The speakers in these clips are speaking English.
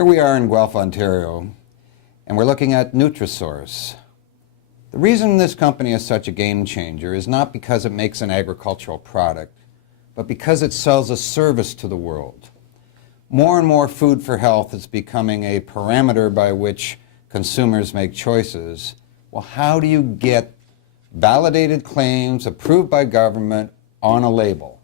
Here we are in Guelph, Ontario, and we're looking at Nutrasource. The reason this company is such a game changer is not because it makes an agricultural product, but because it sells a service to the world. More and more food for health is becoming a parameter by which consumers make choices. Well, how do you get validated claims approved by government on a label?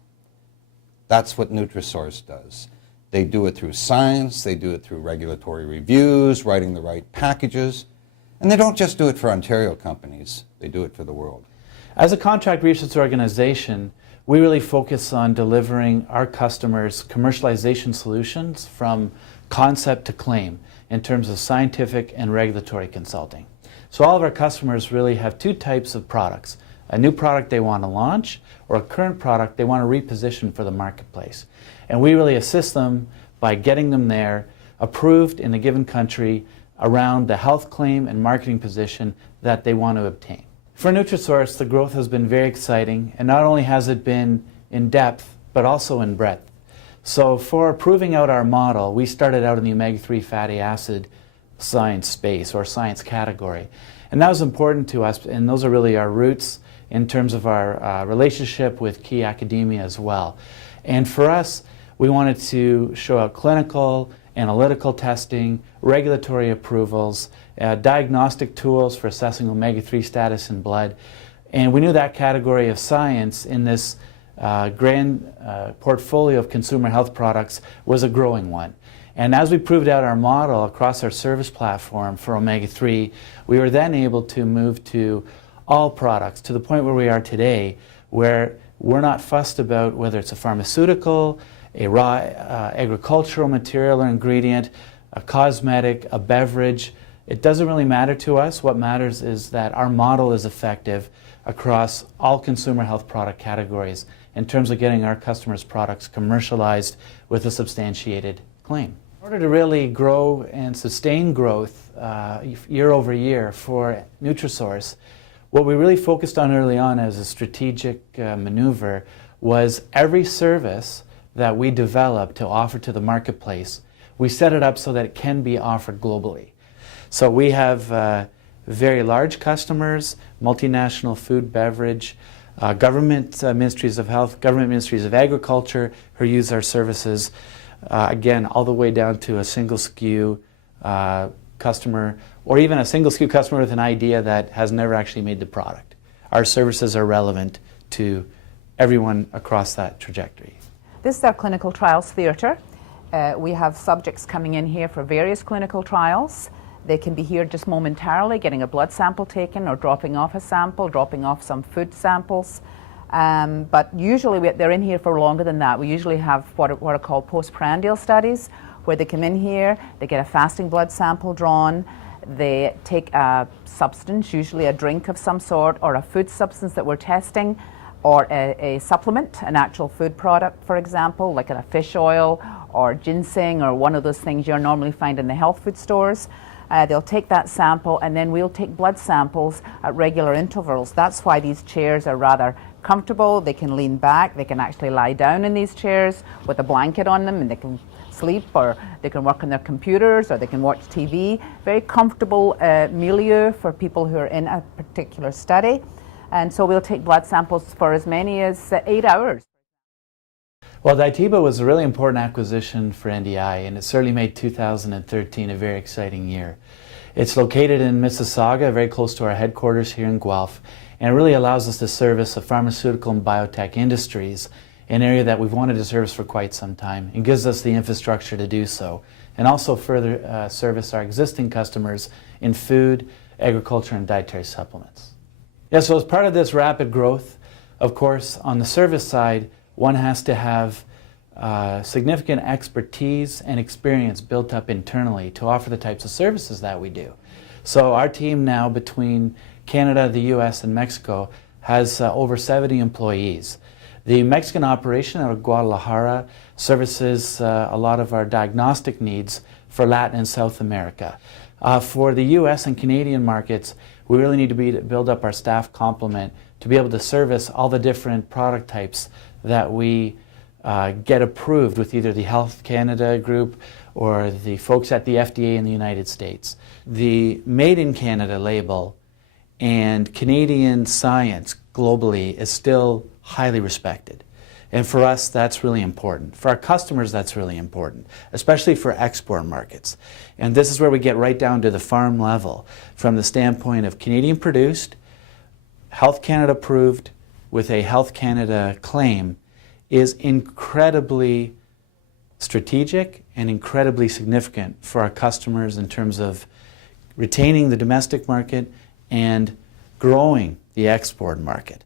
That's what Nutrasource does. They do it through science, they do it through regulatory reviews, writing the right packages, and they don't just do it for Ontario companies, they do it for the world. As a contract research organization, we really focus on delivering our customers commercialization solutions from concept to claim in terms of scientific and regulatory consulting. So all of our customers really have two types of products: a new product they want to launch, or a current product they want to reposition for the marketplace. And we really assist them by getting them there, approved in a given country, around the health claim and marketing position that they want to obtain. For Nutrasource, the growth has been very exciting, and not only has it been in depth, but also in breadth. So for proving out our model, we started out in the omega-3 fatty acid science space, or science category. And that was important to us, and those are really our roots in terms of our relationship with key academia as well. And for us, we wanted to show out clinical, analytical testing, regulatory approvals, diagnostic tools for assessing omega-3 status in blood. And we knew that category of science in this grand portfolio of consumer health products was a growing one. And as we proved out our model across our service platform for omega-3, we were then able to move to all products, to the point where we are today, where we're not fussed about whether it's a pharmaceutical, a raw agricultural material or ingredient, a cosmetic, a beverage. It doesn't really matter to us. What matters is that our model is effective across all consumer health product categories in terms of getting our customers' products commercialized with a substantiated claim. In order to really grow and sustain growth year over year for Nutrasource, what we really focused on early on as a strategic maneuver was every service that we develop to offer to the marketplace, we set it up so that it can be offered globally. So we have very large customers, multinational food, beverage, government ministries of health, government ministries of agriculture who use our services, again, all the way down to a single SKU customer, or even a single SKU customer with an idea that has never actually made the product. Our services are relevant to everyone across that trajectory. This is our clinical trials theatre. We have subjects coming in here for various clinical trials. They can be here just momentarily, getting a blood sample taken or dropping off a sample, dropping off some food samples. But usually they're in here for longer than that. We usually have what are called postprandial studies, where they come in here, they get a fasting blood sample drawn, they take a substance, usually a drink of some sort, or a food substance that we're testing, or a supplement, an actual food product, for example, like a fish oil or ginseng or one of those things you'll normally find in the health food stores. They'll take that sample, and then we'll take blood samples at regular intervals. That's why these chairs are rather comfortable. They can lean back, they can actually lie down in these chairs with a blanket on them, and they can sleep, or they can work on their computers, or they can watch TV. Very comfortable milieu for people who are in a particular study. And so we'll take blood samples for as many as 8 hours. Well, Ditiba was a really important acquisition for NDI, and it certainly made 2013 a very exciting year. It's located in Mississauga, very close to our headquarters here in Guelph, and it really allows us to service the pharmaceutical and biotech industries, an area that we've wanted to service for quite some time, and gives us the infrastructure to do so, and also further service our existing customers in food, agriculture, and dietary supplements. Yeah, so as part of this rapid growth, of course, on the service side, one has to have significant expertise and experience built up internally to offer the types of services that we do. So our team now, between Canada, the US, and Mexico, has over 70 employees. The Mexican operation out of Guadalajara services a lot of our diagnostic needs for Latin and South America. For the US and Canadian markets, we really need to build up our staff complement to be able to service all the different product types that we get approved with either the Health Canada group or the folks at the FDA in the United States. The Made in Canada label and Canadian science globally is still highly respected. And for us, that's really important. For our customers, that's really important, especially for export markets. And this is where we get right down to the farm level, from the standpoint of Canadian produced, Health Canada approved, with a Health Canada claim, is incredibly strategic and incredibly significant for our customers in terms of retaining the domestic market and growing the export market.